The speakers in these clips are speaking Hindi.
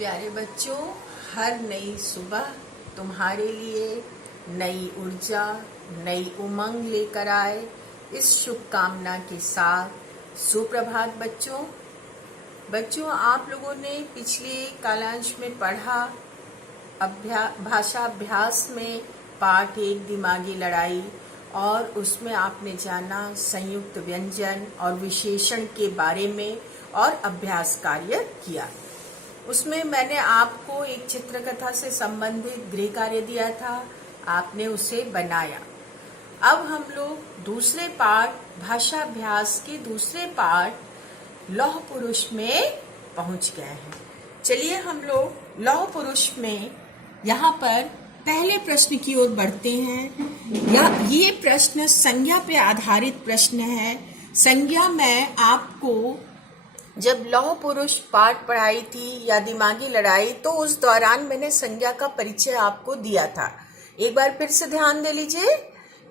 प्यारे बच्चों, हर नई सुबह तुम्हारे लिए नई ऊर्जा, नई उमंग लेकर आए, इस शुभकामना के साथ सुप्रभात बच्चों। आप लोगों ने पिछले कालांश में पढ़ा भाषा अभ्यास में पाठ 1 दिमागी लड़ाई, और उसमें आपने जाना संयुक्त व्यंजन और विशेषण के बारे में और अभ्यास कार्य किया। उसमें मैंने आपको एक चित्रकथा से संबंधित गृह कार्य दिया था, आपने उसे बनाया। अब हम लोग दूसरे पाठ भाषा अभ्यास के दूसरे पाठ लौह पुरुष में पहुंच गए हैं। चलिए हम लोग लौह पुरुष में यहाँ पर पहले प्रश्न की ओर बढ़ते हैं। ये प्रश्न संज्ञा पे आधारित प्रश्न है। संज्ञा मैं आपको जब लौह पुरुष पाठ पढ़ाई थी या दिमागी लड़ाई, तो उस दौरान मैंने संज्ञा का परिचय आपको दिया था। एक बार फिर से ध्यान दे लीजिए।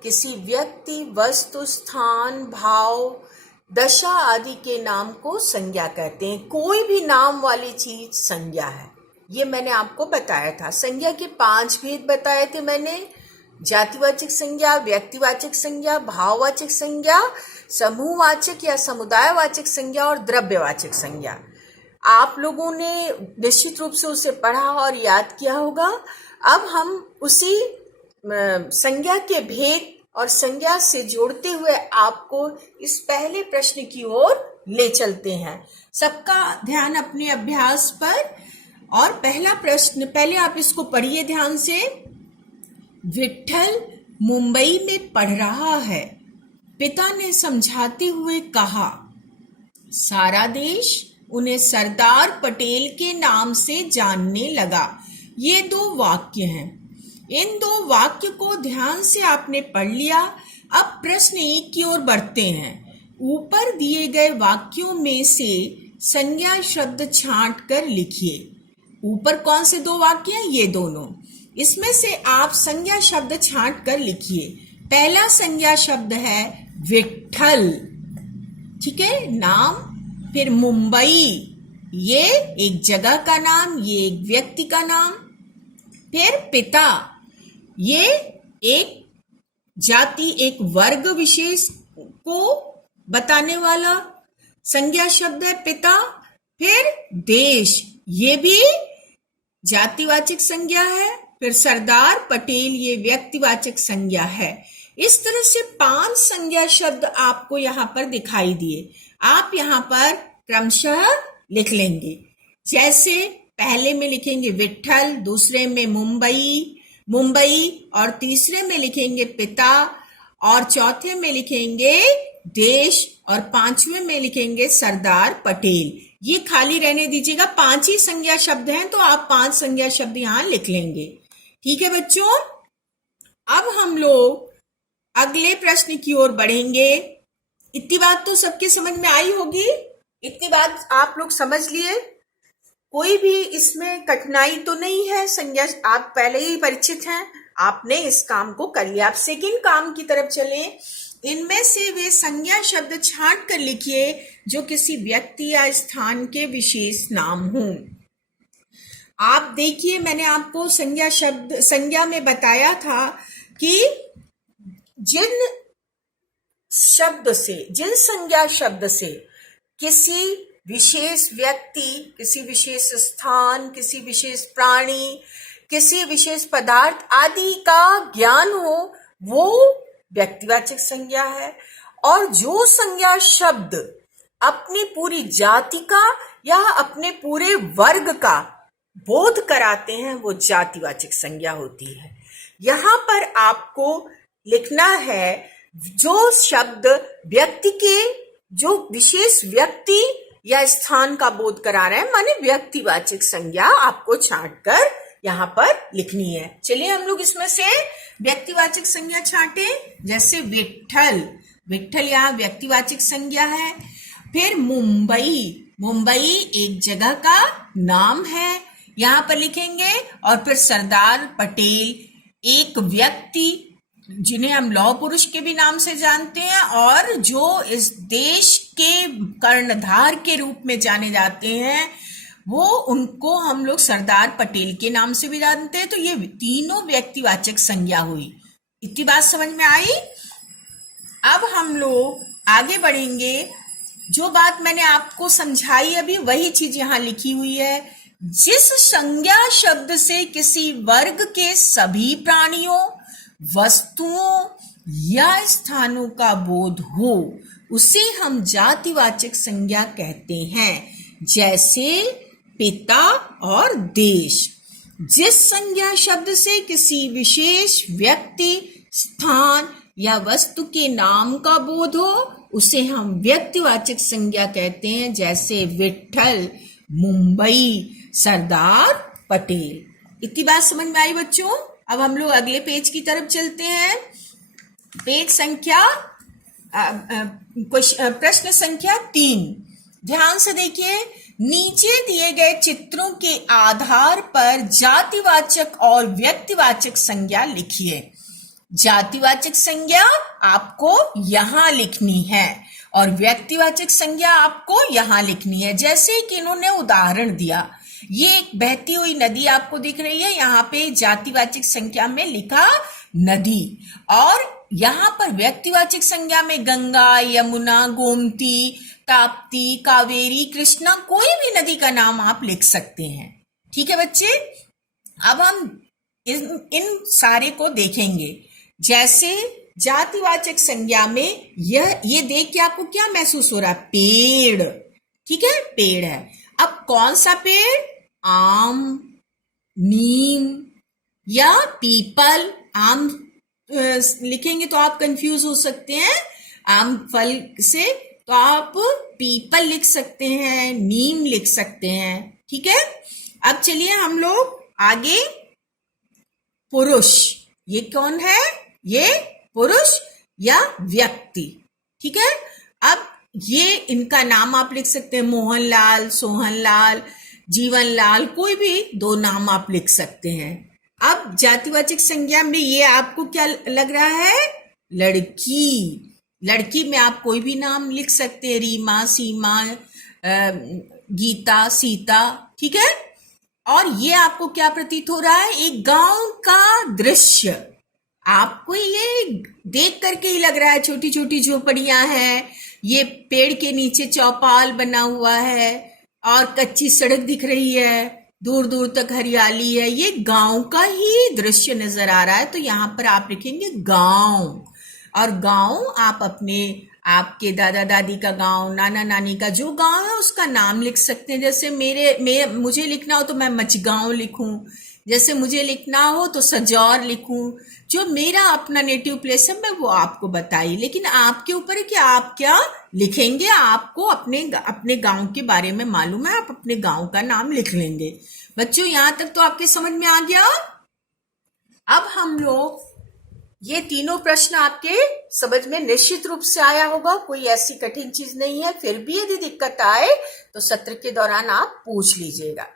किसी व्यक्ति, वस्तु, स्थान, भाव, दशा आदि के नाम को संज्ञा कहते हैं। कोई भी नाम वाली चीज संज्ञा है, ये मैंने आपको बताया था। संज्ञा के 5 भेद बताए थे मैंने: जातिवाचक संज्ञा, व्यक्तिवाचक संज्ञा, भाववाचक संज्ञा, समूहवाचक या समुदायवाचक संज्ञा और द्रव्यवाचक संज्ञा। आप लोगों ने निश्चित रूप से उसे पढ़ा और याद किया होगा। अब हम उसी संज्ञा के भेद और संज्ञा से जोड़ते हुए आपको इस पहले प्रश्न की ओर ले चलते हैं। सबका ध्यान अपने अभ्यास पर। और पहला प्रश्न, पहले आप इसको पढ़िए ध्यान से। विट्ठल मुंबई में पढ़ रहा है। पिता ने समझाते हुए कहा। सारा देश उन्हें सरदार पटेल के नाम से जानने लगा। ये 2 वाक्य हैं। इन 2 वाक्य को ध्यान से आपने पढ़ लिया। अब प्रश्न 1 की ओर बढ़ते हैं। ऊपर दिए गए वाक्यों में से संज्ञा शब्द छांट कर लिखिए। ऊपर कौन से 2 वाक्य हैं? ये दोनों। इसमें से आप संज्ञा शब्द छांट कर लिखिए। पहला संज्ञा शब्द है विट्ठल, ठीक है, नाम। फिर मुंबई, ये एक जगह का नाम, ये एक व्यक्ति का नाम। फिर पिता, ये एक जाति, एक वर्ग विशेष को बताने वाला संज्ञा शब्द है पिता। फिर देश, ये भी जातिवाचक संज्ञा है। फिर सरदार पटेल, ये व्यक्तिवाचक संज्ञा है। इस तरह से 5 संज्ञा शब्द आपको यहाँ पर दिखाई दिए। आप यहाँ पर क्रमशः लिख लेंगे। जैसे पहले में लिखेंगे विट्ठल, दूसरे में मुंबई और तीसरे में लिखेंगे पिता, और चौथे में लिखेंगे देश, और 5वें में लिखेंगे सरदार पटेल। ये खाली रहने दीजिएगा। 5 ही संज्ञा शब्द हैं, तो आप 5 संज्ञा शब्द यहाँ लिख लेंगे। ठीक है बच्चों। अब हम लोग अगले प्रश्न की ओर बढ़ेंगे। इतनी बात तो सबके समझ में आई होगी। इतनी बात आप लोग समझ लिए। कोई भी इसमें कठिनाई तो नहीं है। संज्ञा आप पहले ही परिचित हैं, आपने इस काम को कर लिया। आप सेकंड काम की तरफ चलें। इनमें से वे संज्ञा शब्द छांट कर लिखिए जो किसी व्यक्ति या स्थान के विशेष नाम हों। आप देखिए, मैंने आपको संज्ञा में बताया था कि जिन संज्ञा शब्द से किसी विशेष व्यक्ति, किसी विशेष स्थान, किसी विशेष प्राणी, किसी विशेष पदार्थ आदि का ज्ञान हो, वो व्यक्तिवाचक संज्ञा है। और जो संज्ञा शब्द अपनी पूरी जाति का या अपने पूरे वर्ग का बोध कराते हैं, वो जातिवाचक संज्ञा होती है। यहाँ पर आपको लिखना है जो शब्द व्यक्ति के, जो विशेष व्यक्ति या स्थान का बोध करा रहे हैं, माने व्यक्तिवाचक संज्ञा आपको छांट कर यहाँ पर लिखनी है। चलिए हम लोग इसमें से व्यक्तिवाचक संज्ञा छांटे। जैसे विट्ठल यहाँ व्यक्तिवाचक संज्ञा है। फिर मुंबई एक जगह का नाम है, यहाँ पर लिखेंगे। और फिर सरदार पटेल एक व्यक्ति जिन्हें हम लौह पुरुष के भी नाम से जानते हैं और जो इस देश के कर्णधार के रूप में जाने जाते हैं, वो उनको हम लोग सरदार पटेल के नाम से भी जानते हैं। तो ये तीनों व्यक्तिवाचक संज्ञा हुई। इतनी बात समझ में आई। अब हम लोग आगे बढ़ेंगे। जो बात मैंने आपको समझाई अभी वही चीज यहाँ लिखी हुई है। जिस संज्ञा शब्द से किसी वर्ग के सभी प्राणियों, वस्तुओं या स्थानों का बोध हो उसे हम जातिवाचक संज्ञा कहते हैं, जैसे पिता और देश। जिस संज्ञा शब्द से किसी विशेष व्यक्ति, स्थान या वस्तु के नाम का बोध हो उसे हम व्यक्तिवाचक संज्ञा कहते हैं, जैसे विट्ठल, मुंबई, सरदार पटेल। इतनी बात समझ में आई बच्चों। अब हम लोग अगले पेज की तरफ चलते हैं। पेज संख्या प्रश्न संख्या 3। ध्यान से देखिए। नीचे दिए गए चित्रों के आधार पर जातिवाचक और व्यक्तिवाचक संज्ञा लिखिए। जातिवाचक संज्ञा आपको यहां लिखनी है और व्यक्तिवाचक संज्ञा आपको यहां लिखनी है। जैसे कि इन्होंने उदाहरण दिया, ये एक बहती हुई नदी आपको दिख रही है, यहाँ पे जातिवाचक संज्ञा में लिखा नदी, और यहाँ पर व्यक्तिवाचक संज्ञा में गंगा, यमुना, गोमती, ताप्ती, कावेरी, कृष्णा, कोई भी नदी का नाम आप लिख सकते हैं। ठीक है बच्चे। अब हम इन सारे को देखेंगे। जैसे जातिवाचक संज्ञा में ये देख के आपको क्या महसूस हो रहा है? पेड़। ठीक है, पेड़ है। अब कौन सा पेड़? आम, नीम या पीपल। आम लिखेंगे तो आप कंफ्यूज हो सकते हैं। आम फल से तो आप पीपल लिख सकते हैं, नीम लिख सकते हैं। ठीक है। अब चलिए हम लोग आगे। पुरुष, ये कौन है? ये पुरुष या व्यक्ति। ठीक है। अब ये इनका नाम आप लिख सकते हैं, मोहनलाल, सोहनलाल, जीवनलाल, कोई भी दो नाम आप लिख सकते हैं। अब जातिवाचक संज्ञा में ये आपको क्या लग रहा है? लड़की। लड़की में आप कोई भी नाम लिख सकते हैं, रीमा, सीमा, गीता, सीता। ठीक है। और ये आपको क्या प्रतीत हो रहा है? एक गांव का दृश्य। आपको ये देख करके ही लग रहा है, छोटी छोटी झोपड़ियां हैं, ये पेड़ के नीचे चौपाल बना हुआ है और कच्ची सड़क दिख रही है, दूर दूर तक हरियाली है। ये गांव का ही दृश्य नजर आ रहा है। तो यहाँ पर आप लिखेंगे गांव। और गांव आप आपके दादा दादी का गांव, नाना नानी का जो गांव है उसका नाम लिख सकते हैं। जैसे मुझे लिखना हो तो मैं मचगांव लिखूं, जैसे मुझे लिखना हो तो सजौर लिखूं। जो मेरा अपना नेटिव प्लेस है मैं वो आपको बताई, लेकिन आपके ऊपर है कि आप क्या लिखेंगे। आपको अपने गांव के बारे में मालूम है, आप अपने गांव का नाम लिख लेंगे। बच्चों यहां तक तो आपके समझ में आ गया। अब हम लोग ये तीनों प्रश्न आपके समझ में निश्चित रूप से आया होगा, कोई ऐसी कठिन चीज नहीं है। फिर भी यदि दिक्कत आए तो सत्र के दौरान आप पूछ लीजिएगा।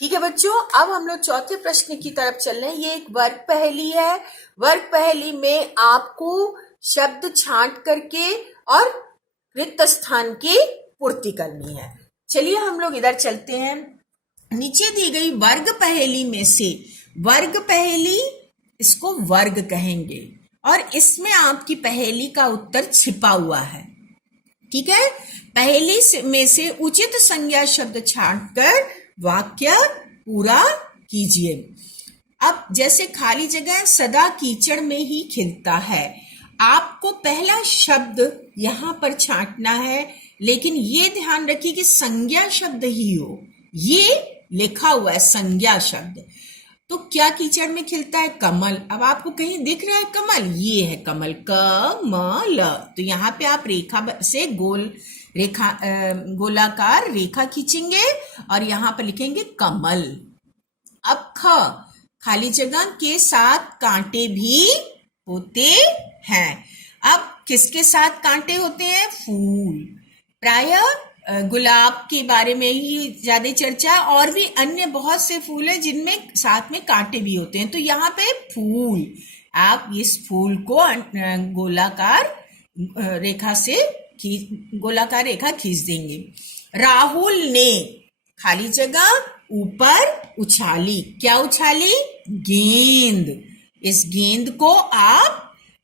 ठीक है बच्चों। अब हम लोग चौथे प्रश्न की तरफ चल रहे हैं। ये एक वर्ग पहेली है। वर्ग पहेली में आपको शब्द छांट करके और रिक्त स्थान की पूर्ति करनी है। चलिए हम लोग इधर चलते हैं। नीचे दी गई वर्ग पहेली में से, वर्ग पहेली इसको वर्ग कहेंगे और इसमें आपकी पहेली का उत्तर छिपा हुआ है। ठीक है। पहेली में से उचित संज्ञा शब्द छांटकर वाक्य पूरा कीजिए। अब जैसे खाली जगह सदा कीचड़ में ही खिलता है, आपको पहला शब्द यहां पर छांटना है, लेकिन ये ध्यान रखिए कि संज्ञा शब्द ही हो। ये लिखा हुआ है संज्ञा शब्द। तो क्या कीचड़ में खिलता है? कमल। अब आपको कहीं दिख रहा है कमल? ये है कमल, कमल। तो यहाँ पे आप रेखा से गोलाकार रेखा खींचेंगे और यहाँ पर लिखेंगे कमल। अब खाली जगह के साथ कांटे भी होते हैं। अब किसके साथ कांटे होते हैं? फूल। प्रायः गुलाब के बारे में ही ज्यादा चर्चा, और भी अन्य बहुत से फूल हैं जिनमें साथ में कांटे भी होते हैं। तो यहाँ पे फूल, आप इस फूल को गोलाकार रेखा खींच देंगे। राहुल ने, खाली जगह ऊपर उछाली। क्या उछाली? गेंद। इस गेंद को आप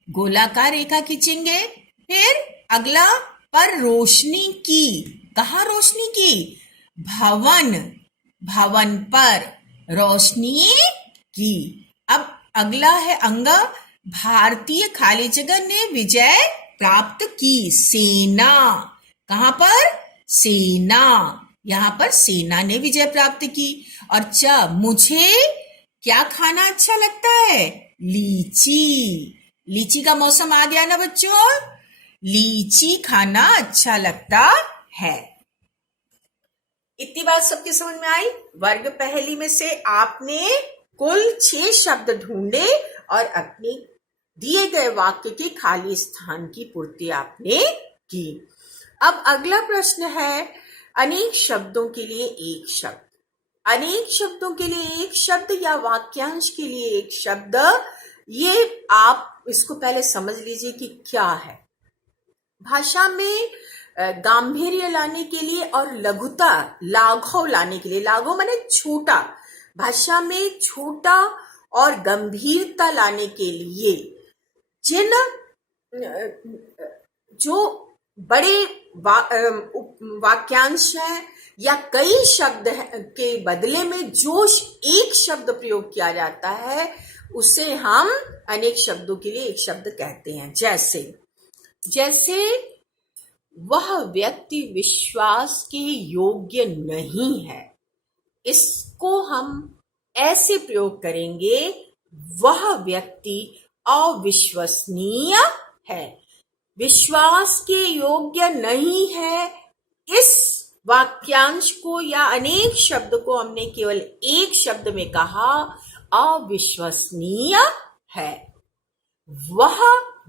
गोलाकार रेखा खींचेंगे। फिर अगला, पर रोशनी की। कहाँ रोशनी की? भवन। भवन पर रोशनी की। अब अगला है अंग, भारतीय खाली जगह ने विजय प्राप्त की। सेना। कहाँ पर? सेना। यहाँ पर सेना ने विजय प्राप्त की। और च, मुझे क्या खाना अच्छा लगता है? लीची। लीची का मौसम आ गया ना बच्चों? लीची खाना अच्छा लगता है। इतनी बात सबके समझ में आई? वर्ग पहली में से आपने कुल 6 शब्द ढूंढे और अपने दिए गए वाक्य के खाली स्थान की पूर्ति आपने की। अब अगला प्रश्न है, अनेक शब्दों के लिए एक शब्द। अनेक शब्दों के लिए एक शब्द या वाक्यांश के लिए एक शब्द, ये आप इसको पहले समझ लीजिए कि क्या है। भाषा में गांभीर्य लाने के लिए और लघुता, लाघव लाने के लिए, लाघव माने छोटा, भाषा में छोटा और गंभीरता लाने के लिए जिन जो बड़े वाक्यांश हैं या कई शब्द के बदले में जो एक शब्द प्रयोग किया जाता है, उसे हम अनेक शब्दों के लिए एक शब्द कहते हैं। जैसे वह व्यक्ति विश्वास के योग्य नहीं है, इसको हम ऐसे प्रयोग करेंगे, वह व्यक्ति अविश्वसनीय है। विश्वास के योग्य नहीं है, इस वाक्यांश को या अनेक शब्द को हमने केवल एक शब्द में कहा, अविश्वसनीय है। वह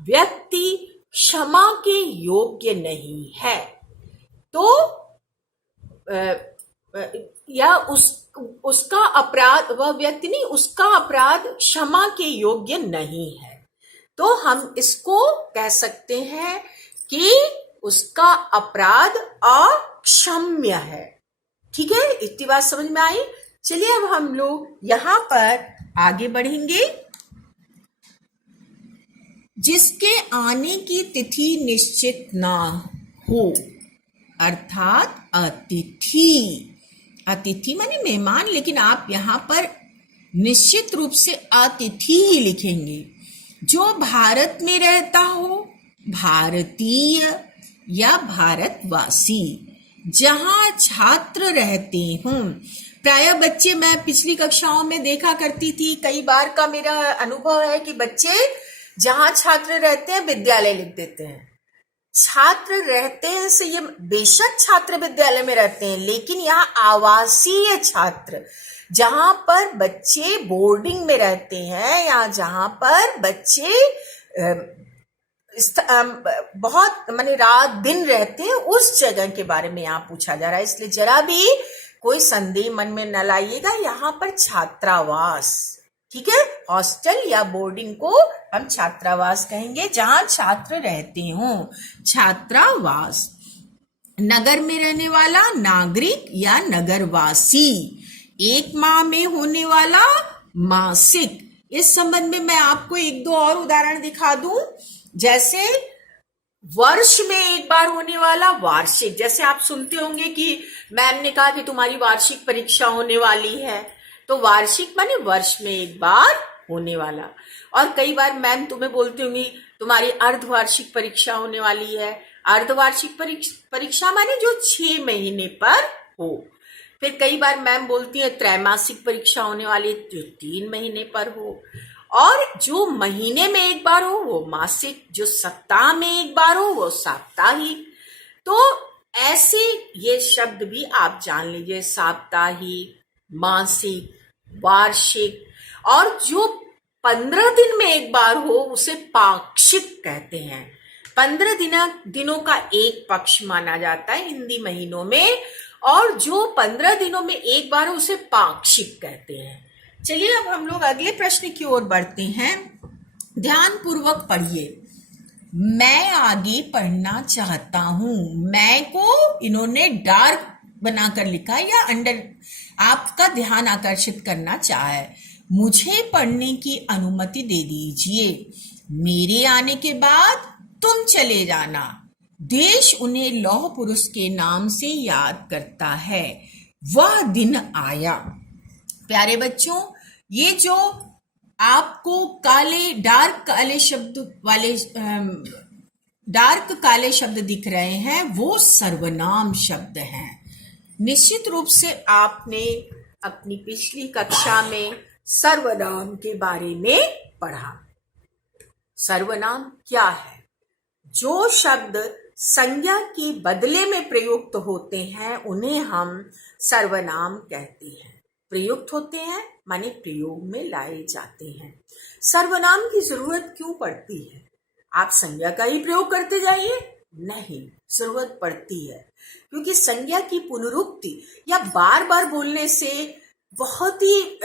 व्यक्ति क्षमा के योग्य नहीं है, तो या उसका अपराध, वह व्यक्ति नहीं, उसका अपराध क्षमा के योग्य नहीं है, तो हम इसको कह सकते हैं कि उसका अपराध अक्षम्य है। ठीक है, इतनी बात समझ में आई? चलिए अब हम लोग यहां पर आगे बढ़ेंगे। जिसके आने की तिथि निश्चित ना हो, अर्थात अतिथि। अतिथि माने मेहमान, लेकिन आप यहां पर निश्चित रूप से अतिथि ही लिखेंगे। जो भारत में रहता हो, भारतीय या भारतवासी। जहां छात्र रहते हों, प्राय बच्चे, मैं पिछली कक्षाओं में देखा करती थी, कई बार का मेरा अनुभव है कि बच्चे जहां छात्र रहते हैं विद्यालय लिख देते हैं। छात्र रहते हैं से ये बेशक छात्र विद्यालय में रहते हैं, लेकिन यहाँ आवासीय छात्र, जहां पर बच्चे बोर्डिंग में रहते हैं या जहां पर बच्चे बहुत माने रात दिन रहते हैं, उस जगह के बारे में यहाँ पूछा जा रहा है। इसलिए जरा भी कोई संदेह मन में न लाइएगा, यहाँ पर छात्रावास, ठीक है, हॉस्टल या बोर्डिंग को हम छात्रावास कहेंगे, जहां छात्र रहते हों, छात्रावास। नगर में रहने वाला नागरिक या नगरवासी। एक माह में होने वाला मासिक। इस संबंध में मैं आपको एक दो और उदाहरण दिखा दूं। जैसे वर्ष में एक बार होने वाला वार्षिक। जैसे आप सुनते होंगे कि मैम ने कहा कि तुम्हारी वार्षिक परीक्षा होने वाली है, तो वार्षिक माने वर्ष में एक बार होने वाला। और कई बार मैम तुम्हें बोलती होंगी तुम्हारी अर्धवार्षिक परीक्षा होने वाली है। अर्धवार्षिक परीक्षा माने जो 6 महीने पर हो। फिर कई बार मैम बोलती है त्रैमासिक परीक्षा होने वाली, जो 3 महीने पर हो। और जो महीने में एक बार हो वो मासिक, जो सप्ताह में एक बार हो वो साप्ताहिक। तो ऐसे ये शब्द भी आप जान लीजिए, साप्ताहिक, मासिक, वार्षिक। और जो 15 दिन में एक बार हो उसे पाक्षिक कहते हैं। 15 दिनों का एक पक्ष माना जाता है हिंदी महीनों में, और जो 15 दिनों में एक बार हो उसे पाक्षिक कहते हैं। चलिए अब हम लोग अगले प्रश्न की ओर बढ़ते हैं। ध्यान पूर्वक पढ़िए। मैं आगे पढ़ना चाहता हूं। मैं को इन्होंने डार्क बनाकर लिखा या अंडर आपका ध्यान आकर्षित करना चाहे। मुझे पढ़ने की अनुमति दे दीजिए। मेरे आने के बाद तुम चले जाना। देश उन्हें लौह पुरुष के नाम से याद करता है। वह दिन आया। प्यारे बच्चों, ये जो आपको डार्क काले शब्द दिख रहे हैं वो सर्वनाम शब्द हैं। निश्चित रूप से आपने अपनी पिछली कक्षा में सर्वनाम के बारे में पढ़ा। सर्वनाम क्या है? जो शब्द संज्ञा के बदले में प्रयुक्त होते हैं उन्हें हम सर्वनाम कहते हैं। प्रयुक्त होते हैं माने प्रयोग में लाए जाते हैं। सर्वनाम की जरूरत क्यों पड़ती है? आप संज्ञा का ही प्रयोग करते जाइए? नहीं, जरूरत पड़ती है क्योंकि संज्ञा की पुनरुक्ति या बार बार बोलने से बहुत ही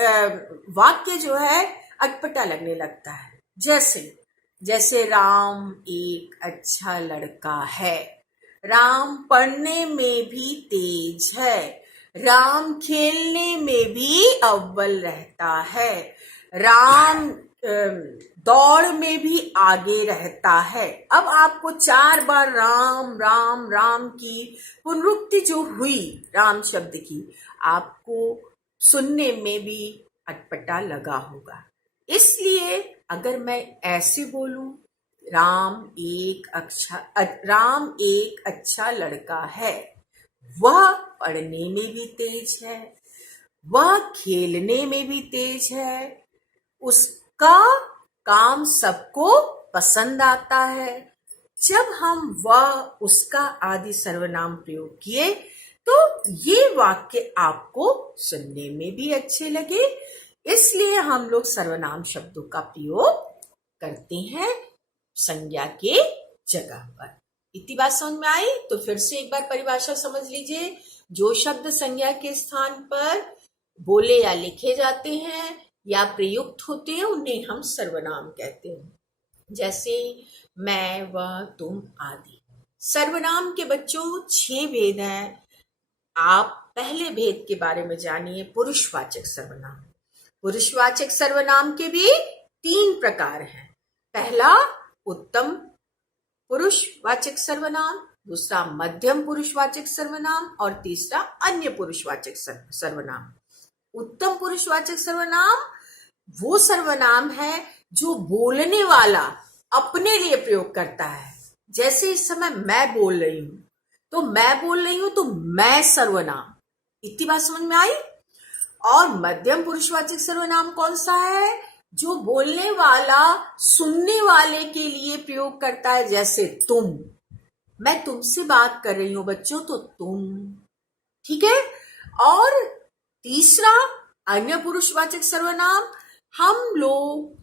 वाक्य जो है अटपटा लगने लगता है। जैसे राम एक अच्छा लड़का है। राम पढ़ने में भी तेज है। राम खेलने में भी अव्वल रहता है। राम दौड़ में भी आगे रहता है। अब आपको 4 बार राम राम राम की पुनरुक्ति जो हुई राम शब्द की, आपको सुनने में भी अटपटा लगा होगा। इसलिए अगर मैं ऐसे बोलूं, राम एक अच्छा लड़का है, वह पढ़ने में भी तेज है, वह खेलने में भी तेज है, उसका काम सबको पसंद आता है। जब हम वह उसका आदि सर्वनाम प्रयोग किए तो ये वाक्य आपको सुनने में भी अच्छे लगे, इसलिए हम लोग सर्वनाम शब्दों का प्रयोग करते हैं संज्ञा के जगह पर। इतनी बात समझ में आई? तो फिर से एक बार परिभाषा समझ लीजिए। जो शब्द संज्ञा के स्थान पर बोले या लिखे जाते हैं या प्रयुक्त होते हैं उन्हें हम सर्वनाम कहते हैं। जैसे मैं, वह, तुम आदि। सर्वनाम के बच्चों 6 भेद हैं। आप पहले भेद के बारे में जानिए, पुरुषवाचक सर्वनाम। पुरुषवाचक सर्वनाम के भी 3 प्रकार हैं। पहला उत्तम पुरुषवाचक सर्वनाम, दूसरा मध्यम पुरुषवाचक सर्वनाम और तीसरा अन्य पुरुषवाचक सर्वनाम। उत्तम पुरुषवाचक सर्वनाम वो सर्वनाम है जो बोलने वाला अपने लिए प्रयोग करता है। जैसे इस समय मैं बोल रही हूं तो मैं सर्वनाम। इतनी बात समझ में आई? और मध्यम पुरुषवाचक सर्वनाम कौन सा है? जो बोलने वाला सुनने वाले के लिए प्रयोग करता है। जैसे तुम, मैं तुमसे बात कर रही हूं बच्चों, तो तुम, ठीक है। और तीसरा अन्य पुरुषवाचक सर्वनाम, हम लोग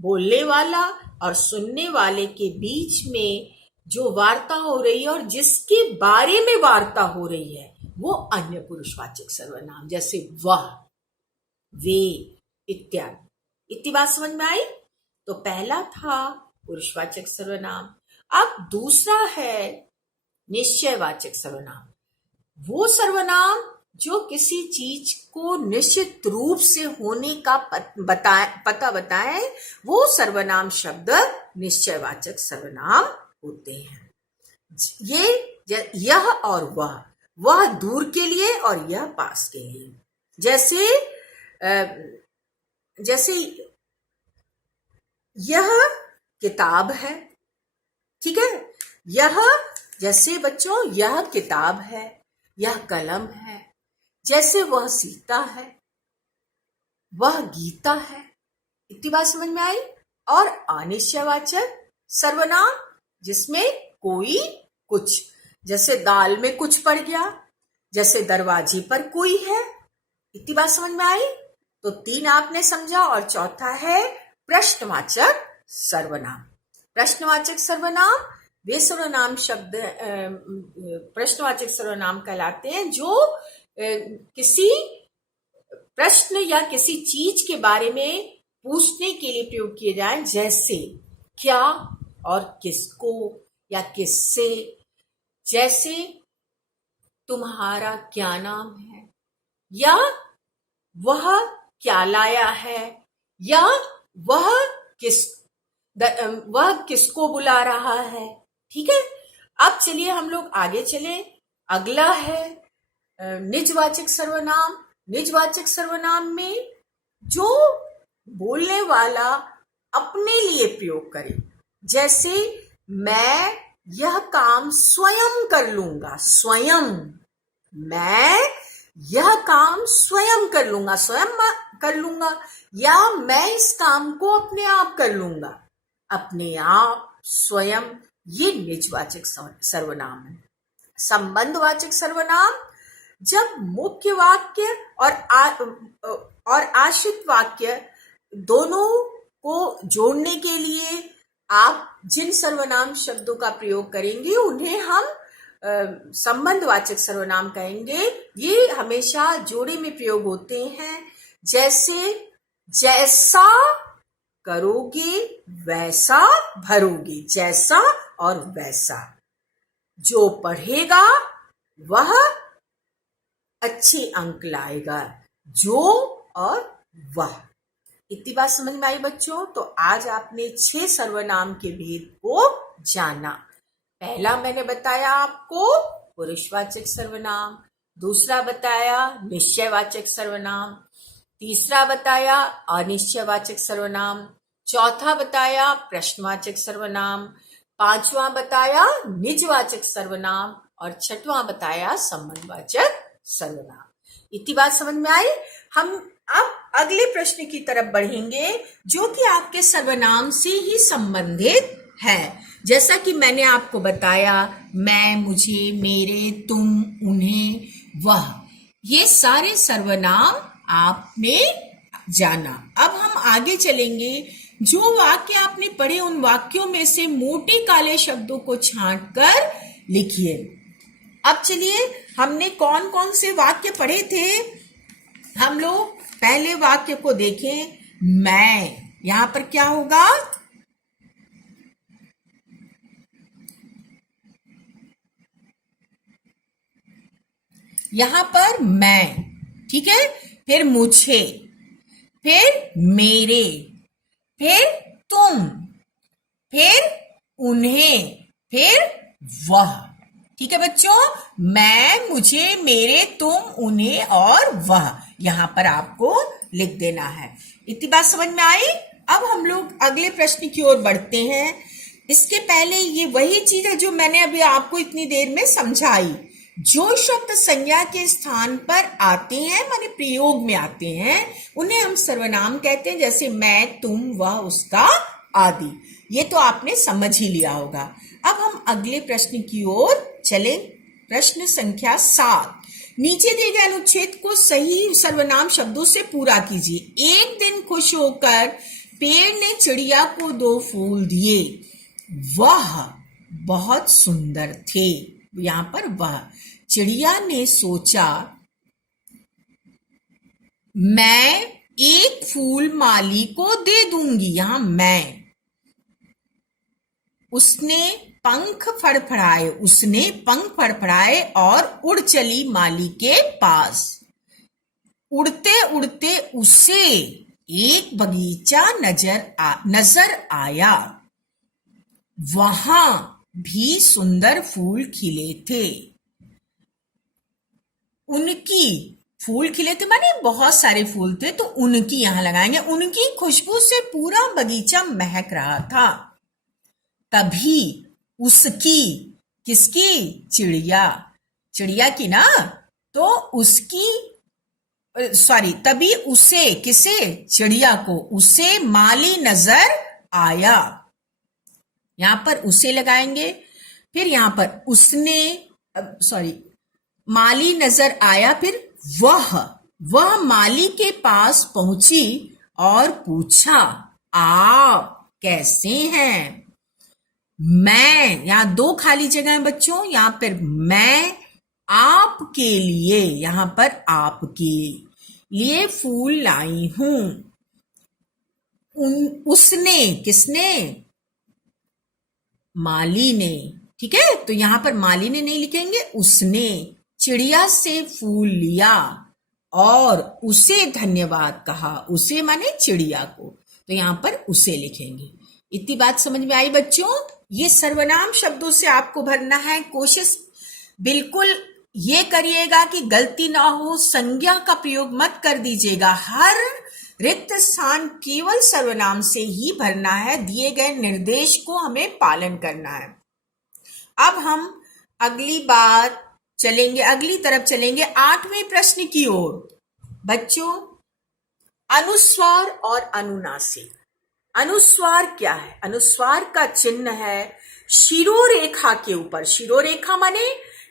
बोलने वाला और सुनने वाले के बीच में जो वार्ता हो रही है और जिसके बारे में वार्ता हो रही है वो अन्य पुरुषवाचक सर्वनाम। जैसे वह, वे इत्यादि। इतनी बात समझ में आई? तो पहला था पुरुषवाचक सर्वनाम। अब दूसरा है निश्चयवाचक सर्वनाम। वो सर्वनाम जो किसी चीज को निश्चित रूप से होने का पता बताए, वो सर्वनाम शब्द निश्चयवाचक सर्वनाम होते हैं। यह और वह दूर के लिए और यह पास के लिए। जैसे यह किताब है, ठीक है। जैसे बच्चों यह किताब है, यह कलम है। जैसे वह सीता है, वह गीता है। इतनी बात समझ में आई? और अनिश्चयवाचक सर्वनाम जिसमें कोई कुछ, जैसे दाल में कुछ पड़ गया, जैसे दरवाजे पर कोई है। इतनी बात समझ में आई? तो 3 आपने समझा। और चौथा है प्रश्नवाचक सर्वनाम। प्रश्नवाचक सर्वनाम वे सर्वनाम शब्द प्रश्नवाचक सर्वनाम कहलाते हैं जो किसी प्रश्न या किसी चीज के बारे में पूछने के लिए प्रयोग किए जाएं। जैसे क्या और किसको या किससे। जैसे तुम्हारा क्या नाम है, या वह क्या लाया है, या वह किस वह किसको बुला रहा है। ठीक है, अब चलिए हम लोग आगे चले। अगला है निजवाचक सर्वनाम। निजवाचक सर्वनाम में जो बोलने वाला अपने लिए प्रयोग करे, जैसे मैं यह काम स्वयं कर लूंगा, स्वयं, मैं यह काम स्वयं कर लूंगा, स्वयं कर लूंगा, या मैं इस काम को अपने आप कर लूंगा, अपने आप, स्वयं, ये निजवाचक सर्वनाम है। संबंधवाचक सर्वनाम जब मुख्य वाक्य और आश्रित वाक्य दोनों को जोड़ने के लिए आप जिन सर्वनाम शब्दों का प्रयोग करेंगे उन्हें हम संबंधवाचक सर्वनाम कहेंगे। ये हमेशा जोड़े में प्रयोग होते हैं, जैसे जैसा करोगे वैसा भरोगे, जैसा और वैसा। जो पढ़ेगा वह अच्छे अंक लाएगा, जो और वह। इतनी बात समझ में आई बच्चों? तो आज आपने 6 सर्वनाम के भेद को जाना। पहला मैंने बताया आपको पुरुषवाचक सर्वनाम, दूसरा बताया निश्चयवाचक सर्वनाम, तीसरा बताया अनिश्चयवाचक सर्वनाम, चौथा बताया प्रश्नवाचक सर्वनाम, पांचवा बताया निजवाचक सर्वनाम और छठवां बताया संबंधवाचक सर्वनाम। इतनी बात समझ में आई? हम अब अगले प्रश्न की तरफ बढ़ेंगे जो कि आपके सर्वनाम से ही संबंधित है। जैसा कि मैंने आपको बताया, मैं, मुझे, मेरे, तुम, उन्हें, वह, ये सारे सर्वनाम आपने जाना। अब हम आगे चलेंगे। जो वाक्य आपने पढ़े उन वाक्यों में से मोटे काले शब्दों को छांटकर लिखिए। अब चलिए, हमने कौन कौन से वाक्य पढ़े थे। हम लोग पहले वाक्य को देखें, मैं। यहां पर क्या होगा? यहां पर मैं, ठीक है, फिर मुझे, फिर मेरे, फिर तुम, फिर उन्हें, फिर वह। ठीक है बच्चों, मैं, मुझे, मेरे, तुम, उन्हें और वह यहां पर आपको लिख देना है। इतनी बात समझ में आई? अब हम लोग अगले प्रश्न की ओर बढ़ते हैं। इसके पहले ये वही चीज है जो मैंने अभी आपको इतनी देर में समझाई। जो शब्द संज्ञा के स्थान पर आते हैं, माने प्रयोग में आते हैं, उन्हें हम सर्वनाम कहते हैं, जैसे मैं, तुम, वह, उसका आदि। ये तो आपने समझ ही लिया होगा। अब हम अगले प्रश्न की ओर चले। प्रश्न संख्या 7। नीचे दिए गए अनुच्छेद को सही सर्वनाम शब्दों से पूरा कीजिए। एक दिन खुश होकर पेड़ ने चिड़िया को 2 फूल दिए। वह बहुत सुंदर थे। यहां पर वह, चिड़िया ने सोचा मैं एक फूल माली को दे दूंगी। यहां मैं। उसने पंख फड़फड़ाए और उड़ चली माली के पास। उड़ते उड़ते उसे एक बगीचा नजर आया। वहां भी सुंदर फूल खिले थे। उनकी फूल खिले थे माने बहुत सारे फूल थे, तो उनकी यहां लगाएंगे। उनकी खुशबू से पूरा बगीचा महक रहा था। तभी उसकी, किसकी? चिड़िया की ना, तो उसकी, सॉरी, तभी उसे, किसे? चिड़िया को, उसे माली नजर आया। यहां पर उसे लगाएंगे। फिर यहां पर उसने, सॉरी, माली नजर आया। फिर वह माली के पास पहुंची और पूछा, आप कैसे हैं? मैं, यहां 2 खाली जगह है बच्चों। यहां पर मैं आपके लिए, यहां पर आपके लिए फूल लाई हूं। उसने, किसने? माली ने। ठीक है, तो यहां पर माली ने नहीं लिखेंगे, उसने। चिड़िया से फूल लिया और उसे धन्यवाद कहा। उसे माने चिड़िया को, तो यहाँ पर उसे लिखेंगे। इतनी बात समझ में आई बच्चों? ये सर्वनाम शब्दों से आपको भरना है। कोशिश बिल्कुल ये करिएगा कि गलती ना हो, संज्ञा का प्रयोग मत कर दीजिएगा। हर रिक्त स्थान केवल सर्वनाम से ही भरना है। दिए गए निर्देश को हमें पालन करना है। अब हम अगली तरफ चलेंगे 8वें प्रश्न की ओर। बच्चों, अनुस्वार और अनुनासिक। अनुस्वार क्या है? अनुस्वार का चिन्ह है शिरोरेखा के ऊपर। शिरोरेखा माने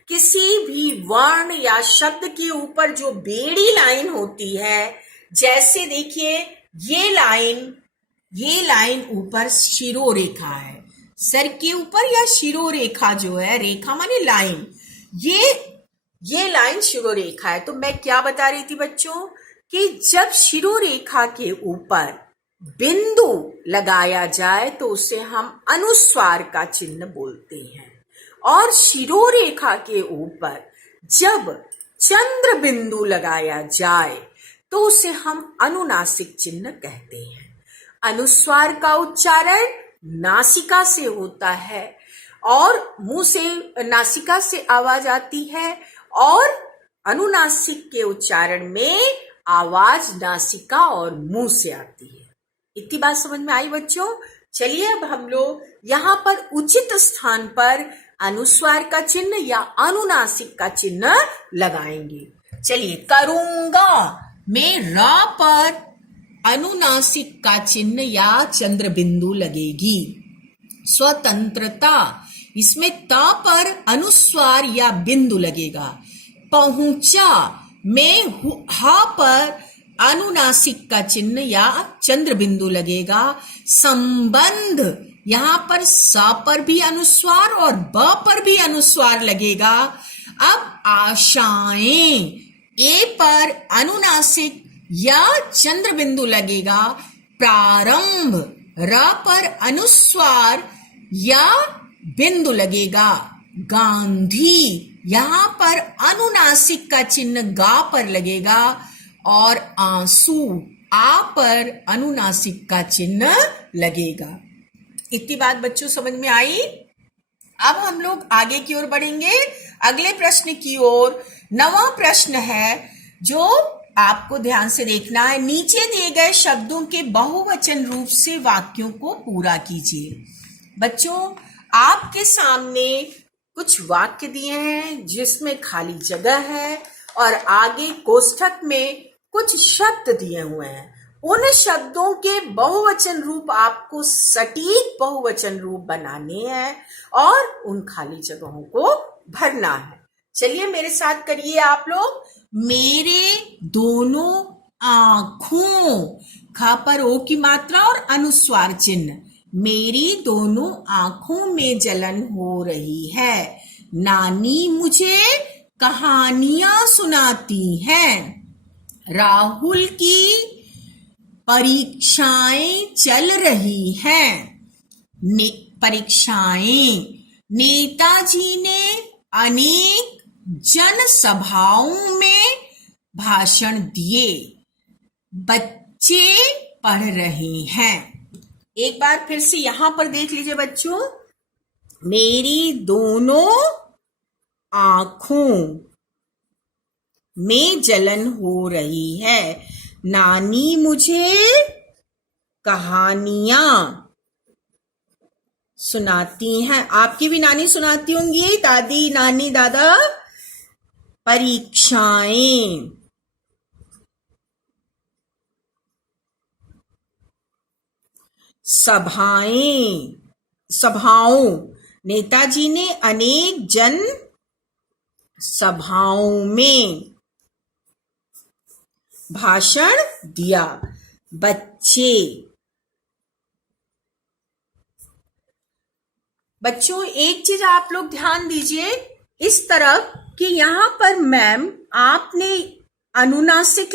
किसी भी वर्ण या शब्द के ऊपर जो बेड़ी लाइन होती है। जैसे देखिए ये लाइन ऊपर शिरोरेखा है, सर के ऊपर, या शिरोरेखा जो है, रेखा माने लाइन, ये लाइन शिरोरेखा है। तो मैं क्या बता रही थी बच्चों कि जब शिरोरेखा के ऊपर बिंदु लगाया जाए तो उसे हम अनुस्वार का चिन्ह बोलते हैं, और शिरोरेखा के ऊपर जब चंद्र बिंदु लगाया जाए तो उसे हम अनुनासिक चिन्ह कहते हैं। अनुस्वार का उच्चारण नासिका से होता है और मुंह से, नासिका से आवाज आती है, और अनुनासिक के उच्चारण में आवाज नासिका और मुंह से आती है। इतनी बात समझ में आई बच्चों? चलिए अब हम लोग यहाँ पर उचित स्थान पर अनुस्वार का चिन्ह या अनुनासिक का चिन्ह लगाएंगे। चलिए, करूंगा में रा पर अनुनासिक का चिन्ह या चंद्र बिंदु लगेगी। स्वतंत्रता, इसमें ता पर अनुस्वार या बिंदु लगेगा। पहुंचा में हा पर अनुनासिक का चिन्ह या चंद्र बिंदु लगेगा। संबंध, यहां पर सा पर भी अनुस्वार और ब पर भी अनुस्वार लगेगा। अब आशाएं, ए पर अनुनासिक या चंद्र बिंदु लगेगा। प्रारंभ, र पर अनुस्वार या बिंदु लगेगा। गांधी, यहां पर अनुनासिक का चिन्ह गा पर लगेगा, और आंसू, आ पर अनुनासिक का चिन्ह लगेगा। इतनी बात बच्चों समझ में आई? अब हम लोग आगे की ओर बढ़ेंगे, अगले प्रश्न की ओर। 9वां प्रश्न है जो आपको ध्यान से देखना है। नीचे दिए गए शब्दों के बहुवचन रूप से वाक्यों को पूरा कीजिए। बच्चों, आपके सामने कुछ वाक्य दिए हैं जिसमें खाली जगह है और आगे कोष्ठक में कुछ शब्द दिए हुए हैं। उन शब्दों के बहुवचन रूप आपको सटीक बहुवचन रूप बनाने हैं और उन खाली जगहों को भरना है। चलिए मेरे साथ करिए आप लोग। मेरे दोनों आंखों, खा पर ओ की मात्रा और अनुस्वार चिन्ह। मेरी दोनों आंखों में जलन हो रही है। नानी मुझे कहानियां सुनाती हैं। राहुल की परीक्षाएं चल रही हैं। परीक्षाएं। नेताजी ने अनेक जनसभाओं में भाषण दिए। बच्चे पढ़ रहे हैं। एक बार फिर से यहां पर देख लीजिए बच्चों। मेरी दोनों आंखों में जलन हो रही है। नानी मुझे कहानियां सुनाती हैं। आपकी भी नानी सुनाती होंगी, दादी, नानी, दादा। परीक्षाएं। सभाओं। नेताजी ने अनेक जन सभाओं में भाषण दिया। बच्चों एक चीज आप लोग ध्यान दीजिए इस तरफ कि यहां पर मैम आपने अनुनासिक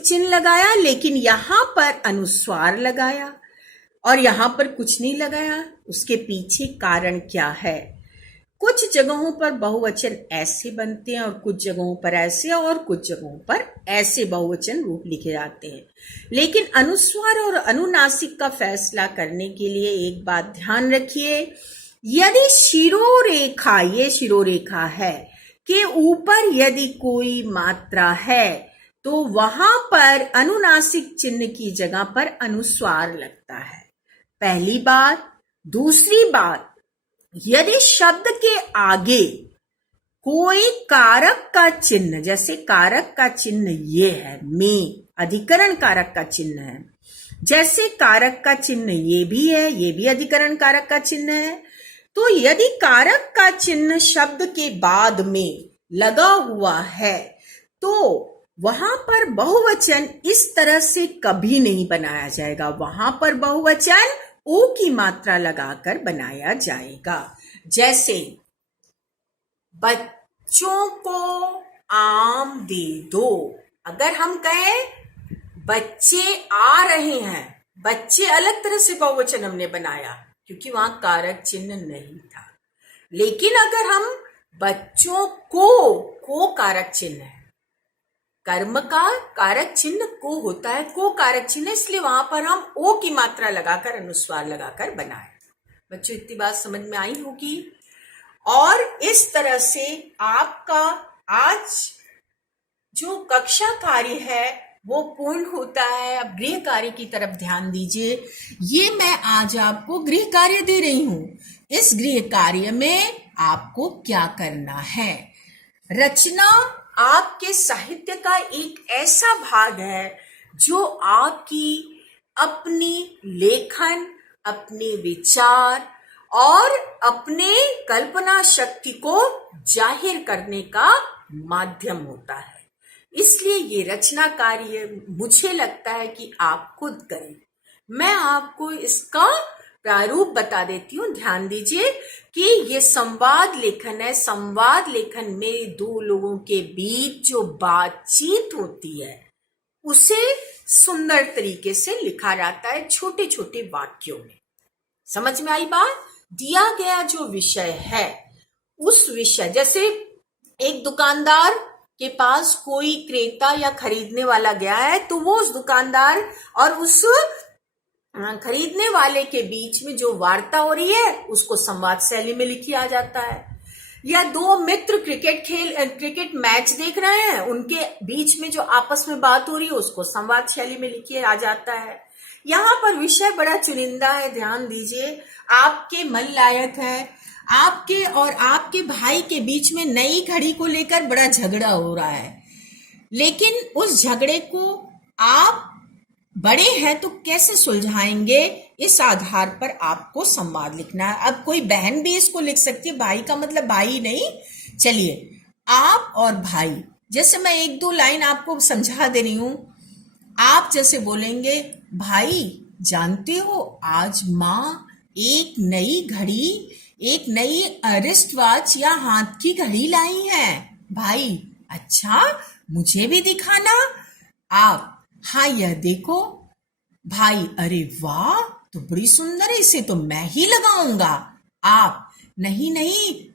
चिन्ह लगाया, लेकिन यहां पर अनुस्वार लगाया और यहां पर कुछ नहीं लगाया। उसके पीछे कारण क्या है? कुछ जगहों पर बहुवचन ऐसे बनते हैं और कुछ जगहों पर ऐसे और कुछ जगहों पर ऐसे बहुवचन रूप लिखे जाते हैं। लेकिन अनुस्वार और अनुनासिक का फैसला करने के लिए एक बात ध्यान रखिए, यदि शिरोरेखा, ये शिरोरेखा है, के ऊपर यदि कोई मात्रा है तो वहां पर अनुनासिक चिन्ह की जगह पर अनुस्वार लगता है। पहली बात। दूसरी बात, यदि शब्द के आगे कोई कारक का चिन्ह, जैसे कारक का चिन्ह ये है में, अधिकरण कारक का चिन्ह है, जैसे कारक का चिन्ह ये भी है, ये भी अधिकरण कारक का चिन्ह है, तो यदि कारक का चिन्ह शब्द के बाद में लगा हुआ है तो वहां पर बहुवचन इस तरह से कभी नहीं बनाया जाएगा। वहां पर बहुवचन ओ की मात्रा लगाकर बनाया जाएगा। जैसे बच्चों को आम दे दो, अगर हम कहें बच्चे आ रहे हैं, बच्चे अलग तरह से बहुवचन हमने बनाया क्योंकि वहां कारक चिन्ह नहीं था। लेकिन अगर हम बच्चों को कारक चिन्ह है, कर्म का कारक चिन्ह को होता है, को कारक चिन्ह, इसलिए वहां पर हम ओ की मात्रा लगाकर अनुस्वार लगाकर बनाए। बच्चों इतनी बात समझ में आई होगी। और इस तरह से आपका आज जो कक्षा कार्य है वो पूर्ण होता है। अब गृह कार्य की तरफ ध्यान दीजिए। ये मैं आज आपको गृह कार्य दे रही हूं। इस गृह कार्य में आपको क्या करना है? रचना आपके साहित्य का एक ऐसा भाग है जो आपकी अपनी लेखन, अपने विचार और अपने कल्पना शक्ति को जाहिर करने का माध्यम होता है। इसलिए ये रचना कार्य मुझे लगता है कि आप खुद करें। मैं आपको इसका प्रारूप बता देती हूँ। ध्यान दीजिए कि ये संवाद लेखन है। संवाद लेखन में दो लोगों के बीच जो बातचीत होती है उसे सुंदर तरीके से लिखा जाता है छोटे छोटे वाक्यों में। समझ में आई बात? दिया गया जो विषय है उस विषय, जैसे एक दुकानदार के पास कोई क्रेता या खरीदने वाला गया है तो वो उस दुकानदार और उस खरीदने वाले के बीच में जो वार्ता हो रही है उसको संवाद शैली में लिखा जाता है। या दो मित्र क्रिकेट मैच देख रहे हैं, उनके बीच में जो आपस में बात हो रही है उसको संवाद शैली में लिखा जाता है। यहाँ पर विषय बड़ा चुनिंदा है, ध्यान दीजिए। आपके मन लायक है। आपके और आपके भाई के बीच में नई घड़ी को लेकर बड़ा झगड़ा हो रहा है, लेकिन उस झगड़े को आप बड़े हैं तो कैसे सुलझाएंगे, इस आधार पर आपको संवाद लिखना है। अब कोई बहन भी इसको लिख सकती है, भाई का मतलब भाई नहीं। चलिए, आप और भाई, जैसे मैं एक दो लाइन आपको समझा दे रही हूं। आप जैसे बोलेंगे, भाई जानते हो आज माँ एक नई रिस्ट वॉच या हाथ की घड़ी लाई है। भाई, अच्छा मुझे भी दिखाना। आप, हाँ यह देखो। भाई, अरे वाह तो बड़ी सुंदर है, इसे तो मैं ही लगाऊंगा। आप, नहीं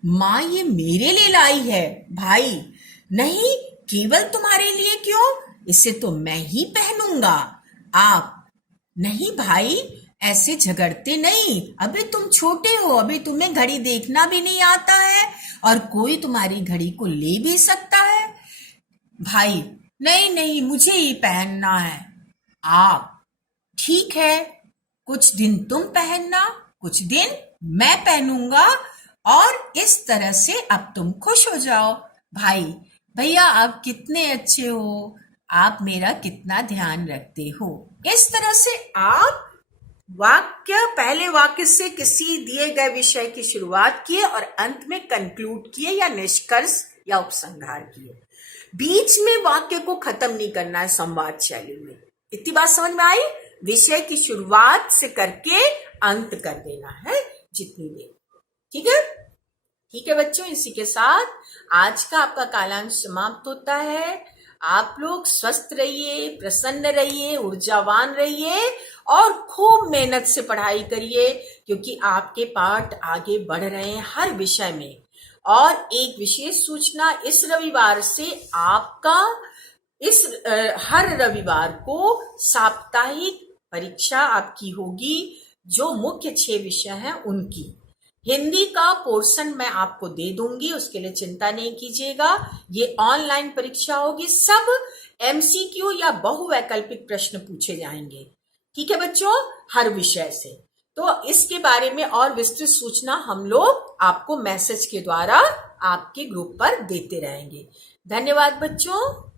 माँ ये मेरे लिए लाई है। भाई, नहीं केवल तुम्हारे लिए क्यों, इसे तो मैं ही पहनूंगा। आप, नहीं भाई ऐसे झगड़ते नहीं, अभी तुम छोटे हो, अभी तुम्हें घड़ी देखना भी नहीं आता है और कोई तुम्हारी घड़ी को ले भी सकता है। भाई, नहीं मुझे ही पहनना है। आप, ठीक है कुछ दिन तुम पहनना, कुछ दिन मैं पहनूंगा और इस तरह से अब तुम खुश हो जाओ। भाई, भैया आप कितने अच्छे हो, आप मेरा कितना ध्यान रखते हो। इस तरह से आप पहले वाक्य से किसी दिए गए विषय की शुरुआत किए और अंत में कंक्लूड किए या निष्कर्ष या उपसंहार किए। बीच में वाक्य को खत्म नहीं करना है संवाद शैली में। इतनी बात समझ में आई? विषय की शुरुआत से करके अंत कर देना है जितनी देर। ठीक है? ठीक है बच्चों, इसी के साथ आज का आपका कालांश समाप्त होता है। आप लोग स्वस्थ रहिए, प्रसन्न रहिए, ऊर्जावान रहिए और खूब मेहनत से पढ़ाई करिए, क्योंकि आपके पाठ आगे बढ़ रहे हैं हर विषय में। और एक विशेष सूचना, इस रविवार से आपका हर रविवार को साप्ताहिक परीक्षा आपकी होगी, जो मुख्य 6 विषय हैं उनकी। हिंदी का पोर्शन मैं आपको दे दूंगी, उसके लिए चिंता नहीं कीजिएगा। ये ऑनलाइन परीक्षा होगी, सब एमसीक्यू या बहुवैकल्पिक प्रश्न पूछे जाएंगे। ठीक है बच्चों, हर विषय से। तो इसके बारे में और विस्तृत सूचना हम लोग आपको मैसेज के द्वारा आपके ग्रुप पर देते रहेंगे। धन्यवाद बच्चों।